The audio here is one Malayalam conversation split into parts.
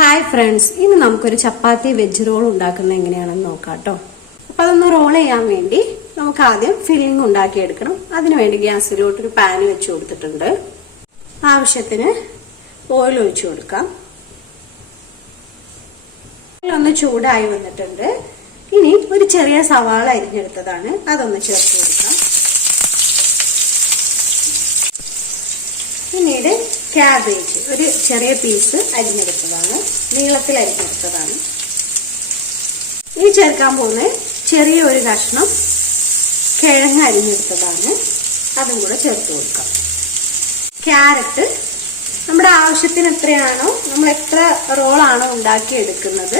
ഹായ് ഫ്രണ്ട്സ്, ഇന്ന് നമുക്കൊരു ചപ്പാത്തി വെജ് റോൾ ഉണ്ടാക്കുന്നത് എങ്ങനെയാണെന്ന് നോക്കാം കേട്ടോ. അപ്പോൾ അതൊന്ന് റോൾ ചെയ്യാൻ വേണ്ടി നമുക്ക് ആദ്യം ഫില്ലിംഗ് ഉണ്ടാക്കിയെടുക്കണം. അതിനുവേണ്ടി ഗ്യാസിലോട്ടൊരു പാൻ വെച്ച് കൊടുത്തിട്ടുണ്ട്. ആവശ്യത്തിന് ഓയിൽ ഒഴിച്ചു കൊടുക്കാം. ഒന്ന് ചൂടായി വന്നിട്ടുണ്ട്. ഇനി ഒരു ചെറിയ സവാള അരിഞ്ഞെടുത്തതാണ്, അതൊന്ന് ചേർത്ത് കൊടുക്കാം. പിന്നീട് ക്യാബേജ് ഒരു ചെറിയ പീസ് അരിഞ്ഞെടുത്തതാണ്, നീളത്തിൽ അരിഞ്ഞെടുത്തതാണ്. ഇനി ചേർക്കാൻ പോകുന്ന ചെറിയ ഒരു കഷ്ണം കിഴങ്ങ് അരിഞ്ഞെടുത്തതാണ്, അതും കൂടെ ചേർത്ത് കൊടുക്കാം. ക്യാരറ്റ് നമ്മുടെ ആവശ്യത്തിന് എത്രയാണോ, നമ്മൾ എത്ര റോളാണോ ഉണ്ടാക്കിയെടുക്കുന്നത്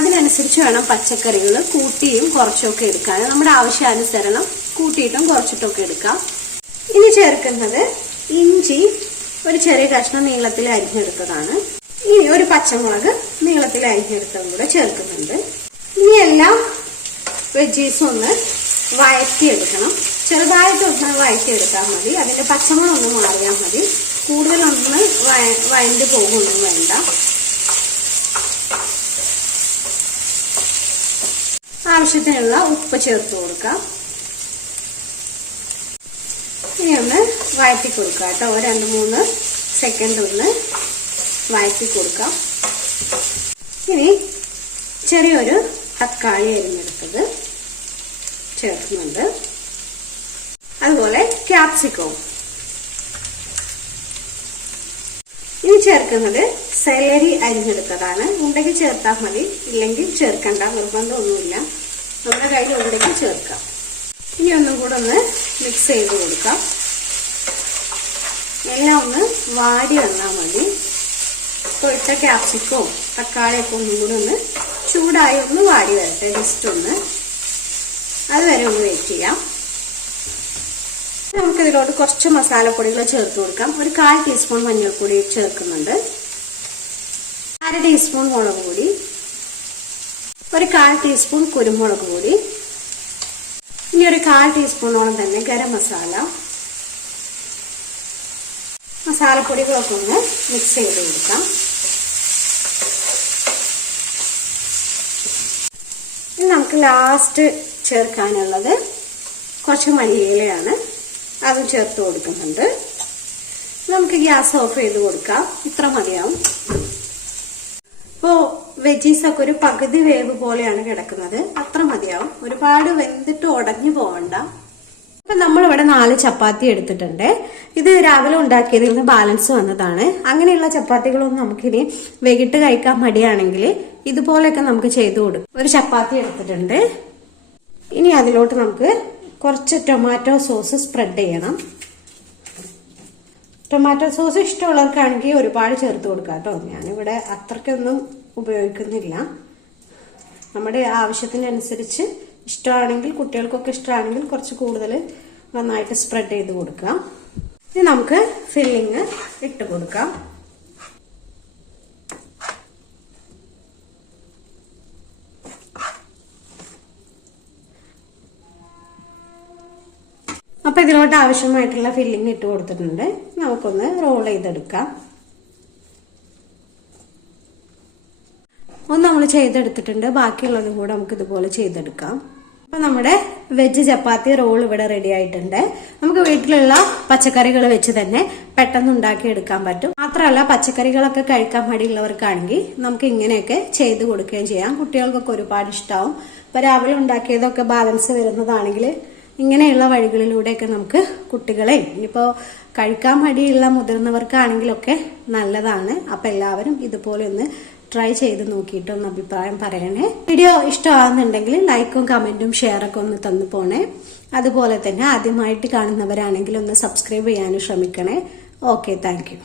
അതിനനുസരിച്ച് വേണം പച്ചക്കറികൾ കൂട്ടിയും കുറച്ചൊക്കെ എടുക്കാൻ. നമ്മുടെ ആവശ്യാനുസരണം കൂട്ടിയിട്ടും കുറച്ചിട്ടൊക്കെ എടുക്കാം. ഇനി ചേർക്കുന്നത് ഇഞ്ചി ഒരു ചെറിയ കഷ്ണം നീളത്തിൽ അരിഞ്ഞെടുത്തതാണ്. ഇനി ഒരു പച്ചമുളക് നീളത്തിൽ അരിഞ്ഞെടുത്തതും കൂടെ ചേർക്കുന്നുണ്ട്. ഇനി എല്ലാം വെജീസും ഒന്ന് വഴറ്റിയെടുക്കണം. ചെറുതായിട്ടൊന്ന് വഴറ്റിയെടുത്താൽ മതി. അതിന്റെ പച്ചമുളക് ഒന്ന് മാറിയാൽ മതി. കൂടുതലൊന്ന് വഴണ്ട് പോകുമൊന്നും വേണ്ട. ആവശ്യത്തിനുള്ള ഉപ്പ് ചേർത്ത് കൊടുക്കാം. ഇനി ഒന്ന് വഴറ്റി കൊടുക്കാം കേട്ടോ. 2-3 സെക്കൻഡ് ഒന്ന് വഴറ്റി കൊടുക്കാം. ഇനി ചെറിയൊരു തക്കാളി അരിഞ്ഞെടുത്തത് ചേർക്കുന്നുണ്ട്. അതുപോലെ ക്യാപ്സിക്കവും. ഇനി ചേർക്കുന്നത് സെലരി അരിഞ്ഞെടുത്തതാണ്. ഉണ്ടെങ്കിൽ ചേർത്താൽ മതി, ഇല്ലെങ്കിൽ ചേർക്കണ്ട, നിർബന്ധമൊന്നുമില്ല. നമ്മുടെ കയ്യിൽ ഉണ്ടെങ്കിൽ ചേർക്കാം. ഇനി ഒന്നും കൂടെ ഒന്ന് മിക്സ് ചെയ്ത് കൊടുക്കാം. എല്ലാം ഒന്ന് വാടി വന്നാൽ മതി. ഇപ്പോൾ ഇട്ട ക്യാപ്സിക്കവും തക്കാളിയൊക്കെ ഒന്നും കൂടെ ഒന്ന് ചൂടായി ഒന്ന് വാടി വരട്ടെ. ജസ്റ്റ് ഒന്ന് അതുവരെ ഒന്ന് വെയിറ്റ് ചെയ്യാം. നമുക്കിതിലോട്ട് കുറച്ച് മസാലപ്പൊടികൾ ചേർത്ത് കൊടുക്കാം. ഒരു 1/4 ടീസ്പൂൺ മഞ്ഞൾപ്പൊടി ചേർക്കുന്നുണ്ട്. 1/2 ടീസ്പൂൺ മുളക് പൊടി, ഒരു 1/4 ടീസ്പൂൺ കുരുമുളക് പൊടി, ഇനി ഒരു 1/4 ടീസ്പൂണോളം തന്നെ ഗരം മസാല. മസാലപ്പൊടികളൊക്കെ ഒന്ന് മിക്സ് ചെയ്ത് കൊടുക്കാം. ഇനി നമുക്ക് ലാസ്റ്റ് ചേർക്കാനുള്ളത് കുറച്ച് മല്ലിയിലയാണ്, അതും ചേർത്ത് കൊടുക്കുന്നുണ്ട്. നമുക്ക് ഗ്യാസ് ഓഫ് ചെയ്ത് കൊടുക്കാം. ഇത്ര മതിയാവും. ഇപ്പോ വെജീസ് ഒക്കെ ഒരു പകുതി വേവ് പോലെയാണ് കിടക്കുന്നത്, അത്ര മതിയാവും. ഒരുപാട് വെന്തിട്ട് ഉടഞ്ഞു പോവണ്ട. അപ്പൊ നമ്മളിവിടെ 4 ചപ്പാത്തി എടുത്തിട്ടുണ്ട്. ഇത് രാവിലെ ഉണ്ടാക്കിയതിൽ നിന്ന് ബാലൻസ് വന്നതാണ്. അങ്ങനെയുള്ള ചപ്പാത്തികളൊന്നും നമുക്കിനി വൈകിട്ട് കഴിക്കാൻ മടിയാണെങ്കിൽ ഇതുപോലെയൊക്കെ നമുക്ക് ചെയ്തു കൊടുക്കും. ഒരു ചപ്പാത്തി എടുത്തിട്ടുണ്ട്. ഇനി അതിലോട്ട് നമുക്ക് കുറച്ച് ടൊമാറ്റോ സോസ് സ്പ്രെഡ് ചെയ്യണം. ടൊമാറ്റോ സോസ് ഇഷ്ടമുള്ളവർക്കാണെങ്കിൽ ഒരുപാട് ചേർത്ത് കൊടുക്കാം കേട്ടോ. ഞാനിവിടെ അത്രയ്ക്കൊന്നും ഉപയോഗിക്കുന്നില്ല. നമ്മുടെ ആവശ്യത്തിനനുസരിച്ച് ഇഷ്ടമാണെങ്കിൽ, കുട്ടികൾക്കൊക്കെ ഇഷ്ടമാണെങ്കിൽ കുറച്ച് കൂടുതൽ നന്നായിട്ട് സ്പ്രെഡ് ചെയ്ത് കൊടുക്കാം. ഇനി നമുക്ക് ഫില്ലിങ് ഇട്ട് കൊടുക്കാം. അപ്പൊ ഇതിലോട്ട് ആവശ്യമായിട്ടുള്ള ഫില്ലിങ് ഇട്ട് കൊടുത്തിട്ടുണ്ട്. നമുക്കൊന്ന് റോൾ ചെയ്തെടുക്കാം. ഒന്ന് നമ്മൾ ചെയ്തെടുത്തിട്ടുണ്ട്. ബാക്കിയുള്ളതും കൂടെ നമുക്ക് ഇതുപോലെ ചെയ്തെടുക്കാം. അപ്പൊ നമ്മുടെ വെജ് ചപ്പാത്തി റോൾ ഇവിടെ റെഡി ആയിട്ടുണ്ട്. നമുക്ക് വീട്ടിലുള്ള പച്ചക്കറികൾ വെച്ച് തന്നെ പെട്ടെന്ന് ഉണ്ടാക്കി എടുക്കാൻ പറ്റും. മാത്രമല്ല, പച്ചക്കറികളൊക്കെ കഴിക്കാൻ മടിയുള്ളവർക്കാണെങ്കിൽ നമുക്ക് ഇങ്ങനെയൊക്കെ ചെയ്ത് കൊടുക്കുകയും ചെയ്യാം. കുട്ടികൾക്കൊക്കെ ഒരുപാട് ഇഷ്ടമാവും. ഇപ്പൊ രാവിലെ ഉണ്ടാക്കിയതൊക്കെ ബാലൻസ് വരുന്നതാണെങ്കിൽ ഇങ്ങനെയുള്ള വഴികളിലൂടെയൊക്കെ നമുക്ക് കുട്ടികളെ, ഇനിയിപ്പോ കഴിക്കാൻ മടിയുള്ള മുതിർന്നവർക്കാണെങ്കിലൊക്കെ നല്ലതാണ്. അപ്പൊ എല്ലാവരും ഇതുപോലെ ഒന്ന് ട്രൈ ചെയ്ത് നോക്കിയിട്ടൊന്ന് അഭിപ്രായം പറയണേ. വീഡിയോ ഇഷ്ടമാകുന്നുണ്ടെങ്കിൽ ലൈക്കും കമന്റും ഷെയറൊക്കെ ഒന്ന് തന്നു പോണേ. അതുപോലെ തന്നെ ആദ്യമായിട്ട് കാണുന്നവരാണെങ്കിൽ ഒന്ന് സബ്സ്ക്രൈബ് ചെയ്യാനും ശ്രമിക്കണേ. Okay, thank you.